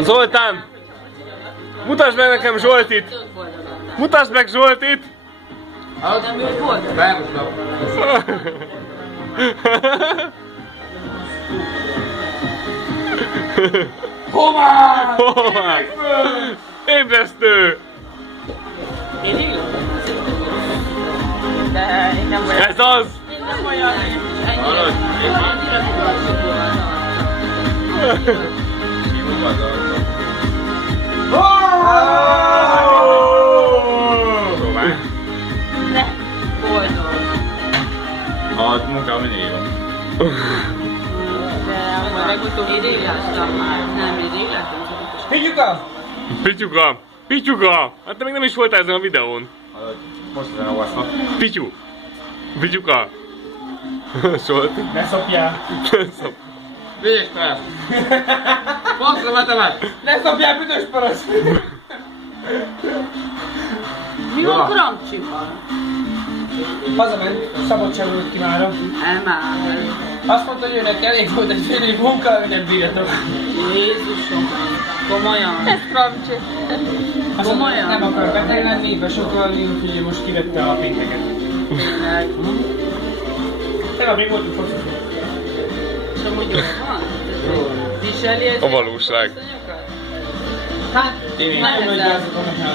Zoltán! Mutasd meg nekem Zsoltit! Mutasd meg Zsoltit! Nem ő volt? Bemutom. Hová? Ébresztő! Én illettem. De én nem olyan. Ez az! Én nem olyan. Hallod? Annyira foglalkozok volna. Kimunkadoltam. Próbálj. Ne! Boldog. A munka mindig jó. De legutóbb én láttam már. Nem, én láttam. Figyuka! Pityuka! Pityuka! Hát te még nem is voltál ezen a videón. Hallod? Most lenne olvasva. Pityu! Pityuka! Zsolti. Ne szopjál! Vigyék fel! Faszra vetemet! Ne szopjál, büdös parasz! Mi van Kramcsival? Hazament, szabadság volt ki mára. Elmáll. Azt mondta, hogy őnek elég volt egy fél év munka, hogy nem bírjatok. Jézusom. Komolyan. Ez Kramcsi. Azt mondta, Komolyan? nem akar beteg lenni, besokolni, úgyhogy most kivette a pénteket. Tényleg. Tegnap még voltunk focizó. És amúgy jól van? Viseli ez A valóság. asszonyokat? Hát, Tini. nagyon nagy gázok vannak nála.